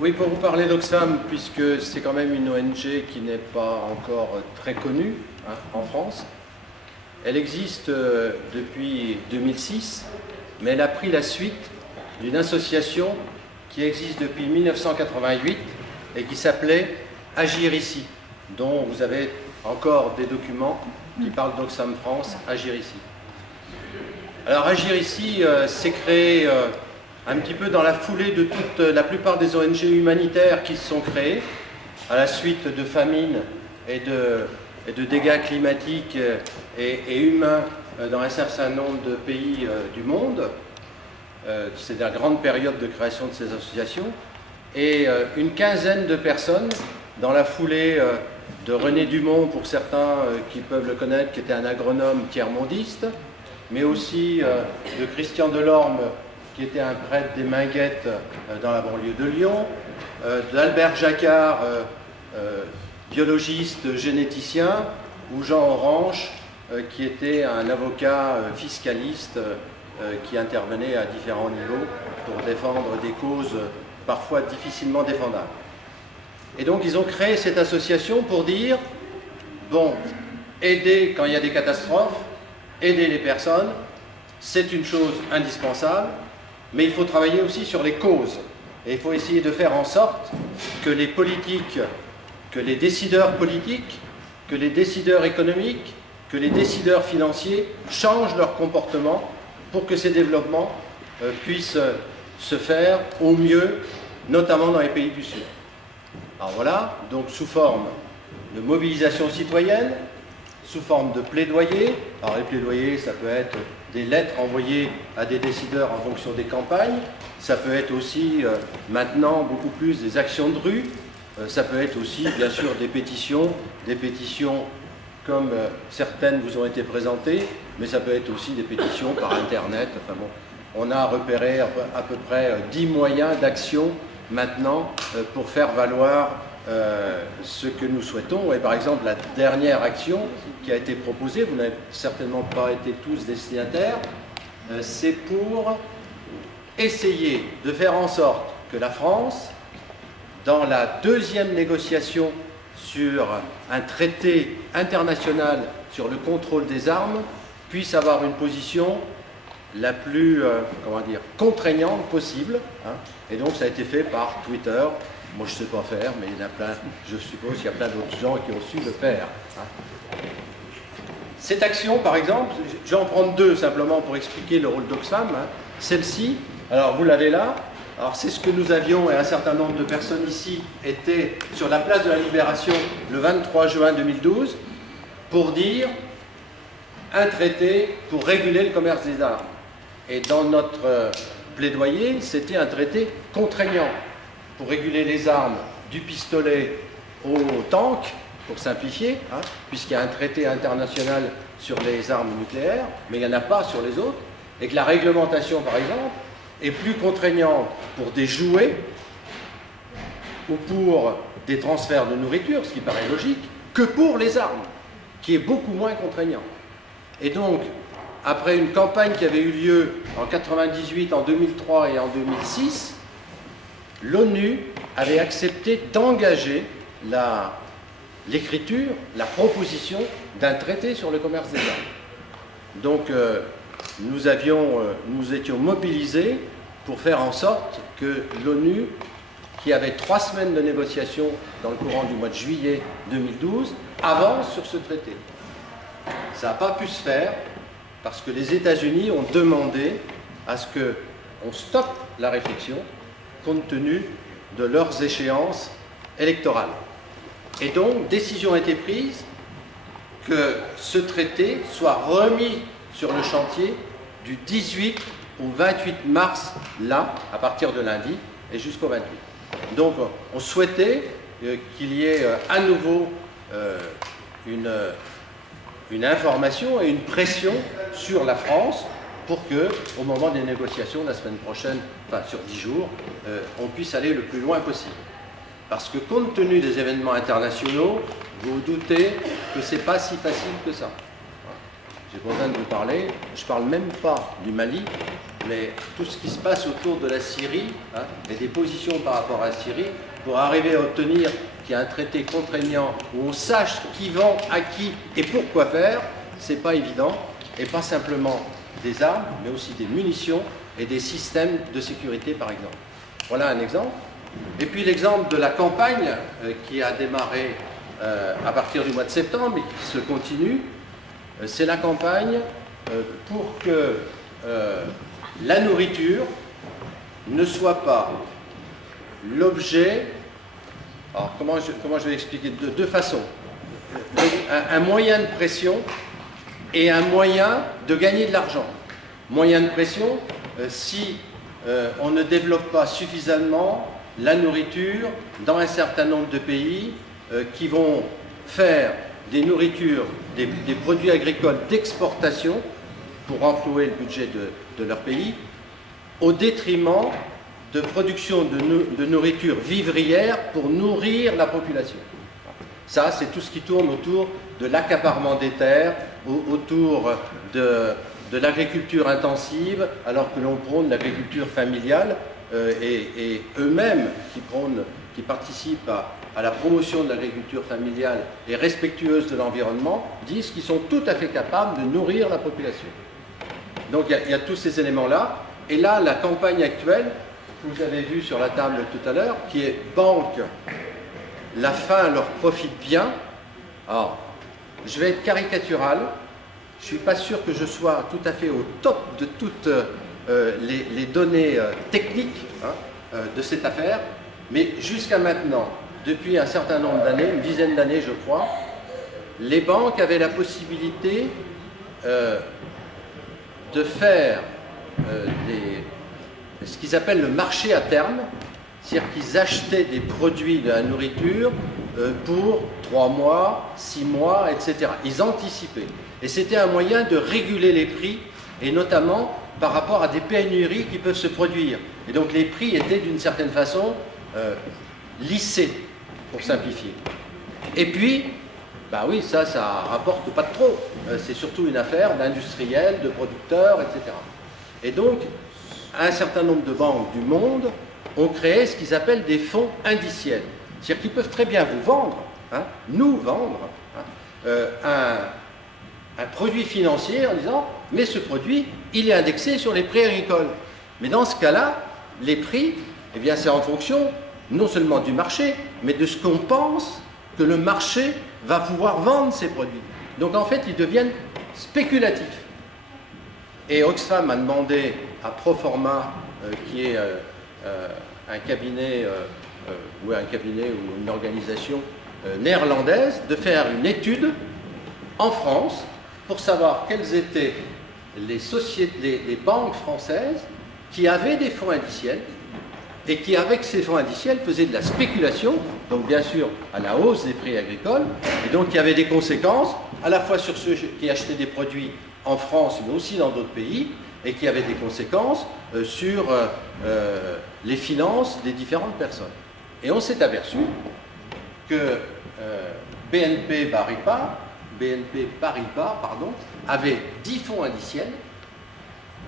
Oui, pour vous parler d'Oxfam, puisque c'est quand même une ONG qui n'est pas encore très connue en France. Elle existe depuis 2006, mais elle a pris la suite d'une association qui existe depuis 1988 et qui s'appelait Agir ici, dont vous avez encore des documents qui parlent d'Oxfam France, Agir ici. Alors Agir ici s'est créé un petit peu dans la foulée de toute la plupart des ONG humanitaires qui se sont créées à la suite de famines et de dégâts climatiques et humains dans un certain nombre de pays du monde. C'est la grande période de création de ces associations. Et une quinzaine de personnes, dans la foulée de René Dumont, pour certains qui peuvent le connaître, qui était un agronome tiers-mondiste, mais aussi de Christian Delorme, qui était un prêtre des Minguettes dans la banlieue de Lyon, d'Albert Jacquard, biologiste généticien, ou Jean Orange, qui était un avocat fiscaliste qui intervenait à différents niveaux pour défendre des causes parfois difficilement défendables. Et donc ils ont créé cette association pour dire, bon, aider quand il y a des catastrophes, aider les personnes, c'est une chose indispensable, mais il faut travailler aussi sur les causes. Et il faut essayer de faire en sorte que les politiques, que les décideurs politiques, que les décideurs économiques, que les décideurs financiers changent leur comportement pour que ces développements puissent se faire au mieux, notamment dans les pays du Sud. Alors voilà, donc sous forme de mobilisation citoyenne, sous forme de plaidoyer. Alors les plaidoyers, ça peut être des lettres envoyées à des décideurs en fonction des campagnes, ça peut être aussi maintenant beaucoup plus des actions de rue, ça peut être aussi bien sûr des pétitions comme certaines vous ont été présentées, mais ça peut être aussi des pétitions par Internet. Enfin bon, on a repéré à peu près 10 moyens d'action maintenant pour faire valoir ce que nous souhaitons. Et par exemple, la dernière action qui a été proposée, vous n'avez certainement pas été tous destinataires, c'est pour essayer de faire en sorte que la France, dans la deuxième négociation sur un traité international sur le contrôle des armes, puisse avoir une position la plus contraignante possible. Et donc ça a été fait par Twitter. Moi je ne sais pas faire, mais il y en a plein, je suppose qu'il y a plein d'autres gens qui ont su le faire. Cette action, par exemple, je vais en prendre deux simplement pour expliquer le rôle d'Oxfam. Celle-ci, alors vous l'avez là, alors c'est ce que nous avions, et un certain nombre de personnes ici étaient sur la place de la Libération le 23 juin 2012, pour dire un traité pour réguler le commerce des armes. Et dans notre plaidoyer, c'était un traité contraignant pour réguler les armes du pistolet au tank, pour simplifier, puisqu'il y a un traité international sur les armes nucléaires, mais il n'y en a pas sur les autres, et que la réglementation, par exemple, est plus contraignante pour des jouets ou pour des transferts de nourriture, ce qui paraît logique, que pour les armes, qui est beaucoup moins contraignant. Et donc, après une campagne qui avait eu lieu en 1998, en 2003 et en 2006, l'ONU avait accepté d'engager l'écriture, la proposition d'un traité sur le commerce des armes. Donc, nous étions mobilisés pour faire en sorte que l'ONU, qui avait 3 semaines de négociations dans le courant du mois de juillet 2012, avance sur ce traité. Ça n'a pas pu se faire parce que les États-Unis ont demandé à ce qu'on stoppe la réflexion compte tenu de leurs échéances électorales. Et donc, décision a été prise que ce traité soit remis sur le chantier du 18 au 28 mars, là, à partir de lundi, et jusqu'au 28. Donc, on souhaitait qu'il y ait à nouveau une information et une pression sur la France pour que, au moment des négociations la semaine prochaine, enfin sur 10 jours, on puisse aller le plus loin possible. Parce que compte tenu des événements internationaux, vous vous doutez que ce n'est pas si facile que ça. j'ai besoin de vous parler. Je ne parle même pas du Mali, mais tout ce qui se passe autour de la Syrie, hein, et des positions par rapport à la Syrie, pour arriver à obtenir qu'il y ait un traité contraignant où on sache qui vend à qui et pourquoi faire, c'est pas évident, et pas simplement des armes, mais aussi des munitions et des systèmes de sécurité, par exemple. Voilà un exemple. Et puis l'exemple de la campagne qui a démarré à partir du mois de septembre et qui se continue, c'est la campagne pour que la nourriture ne soit pas l'objet, alors comment je vais expliquer, de deux façons, un moyen de pression et un moyen de gagner de l'argent. Moyen de pression, si on ne développe pas suffisamment la nourriture dans un certain nombre de pays qui vont faire des nourritures, des produits agricoles d'exportation pour renflouer le budget de leur pays, au détriment de production de nourriture vivrière pour nourrir la population. Ça, c'est tout ce qui tourne autour de l'accaparement des terres, autour de l'agriculture intensive, alors que l'on prône l'agriculture familiale, et eux-mêmes qui participent à la promotion de l'agriculture familiale et respectueuse de l'environnement, disent qu'ils sont tout à fait capables de nourrir la population. Donc il y a tous ces éléments-là. Et là, la campagne actuelle, que vous avez vue sur la table tout à l'heure, qui est « Banque, la faim leur profite bien ». Alors, je vais être caricatural. Je ne suis pas sûr que je sois tout à fait au top de toutes les données techniques, hein, de cette affaire, mais jusqu'à maintenant, depuis un certain nombre d'années, une dizaine d'années je crois, les banques avaient la possibilité de faire ce qu'ils appellent le marché à terme, c'est-à-dire qu'ils achetaient des produits de la nourriture pour 3 mois, 6 mois, etc. Ils anticipaient. Et c'était un moyen de réguler les prix, et notamment par rapport à des pénuries qui peuvent se produire. Et donc les prix étaient d'une certaine façon lissés, pour simplifier. Et puis, bah oui, ça rapporte pas trop. C'est surtout une affaire d'industriels, de producteurs, etc. Et donc, un certain nombre de banques du monde ont créé ce qu'ils appellent des fonds indiciels. C'est-à-dire qu'ils peuvent très bien vous vendre, hein, nous vendre, hein, un produit financier en disant « mais ce produit, il est indexé sur les prix agricoles ». Mais dans ce cas-là, les prix, eh bien, c'est en fonction non seulement du marché, mais de ce qu'on pense que le marché va pouvoir vendre ces produits. Donc en fait, ils deviennent spéculatifs. Et Oxfam a demandé à Proforma, qui est un cabinet ou une organisation néerlandaise, de faire une étude en France pour savoir quelles étaient les banques françaises qui avaient des fonds indiciels et qui, avec ces fonds indiciels, faisaient de la spéculation, donc bien sûr à la hausse des prix agricoles, et donc il y avait des conséquences à la fois sur ceux qui achetaient des produits en France, mais aussi dans d'autres pays, et qui avaient des conséquences sur les finances des différentes personnes. Et on s'est aperçu que BNP Paribas, avait 10 fonds indiciels,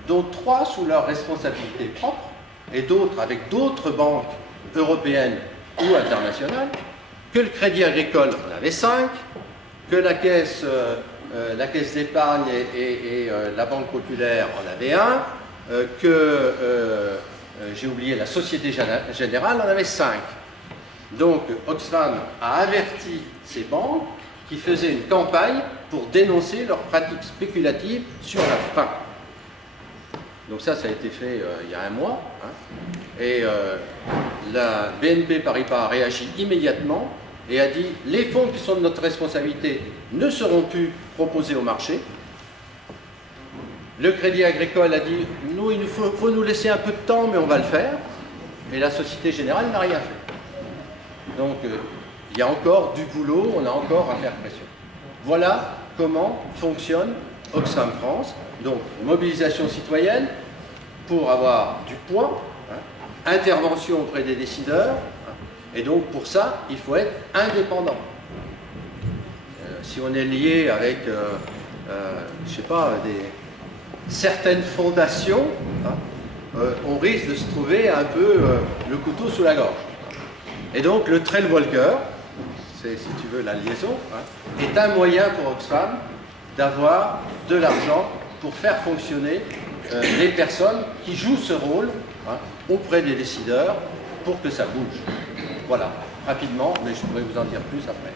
dont 3 sous leur responsabilité propre, et d'autres avec d'autres banques européennes ou internationales, que le Crédit Agricole en avait 5, que la Caisse d'épargne et la Banque Populaire en avait 1, que, j'ai oublié, la Société Générale en avait 5. Donc Oxfam a averti ces banques qui faisaient une campagne pour dénoncer leurs pratiques spéculatives sur la faim. Donc ça a été fait il y a un mois, hein, et la BNP Paribas a réagi immédiatement et a dit « les fonds qui sont de notre responsabilité ne seront plus proposés au marché ». Le Crédit Agricole a dit « nous, il faut nous laisser un peu de temps, mais on va le faire ». Et la Société Générale n'a rien fait. Donc il y a encore du boulot, on a encore à faire pression. Voilà comment fonctionne Oxfam France. Donc, mobilisation citoyenne pour avoir du poids, hein, intervention auprès des décideurs, hein, et donc pour ça, il faut être indépendant. Si on est lié avec je sais pas, certaines fondations, hein, on risque de se trouver un peu le couteau sous la gorge. Et donc le trail walker, c'est si tu veux la liaison, hein, est un moyen pour Oxfam d'avoir de l'argent pour faire fonctionner les personnes qui jouent ce rôle, hein, auprès des décideurs pour que ça bouge. Voilà, rapidement, mais je pourrais vous en dire plus après.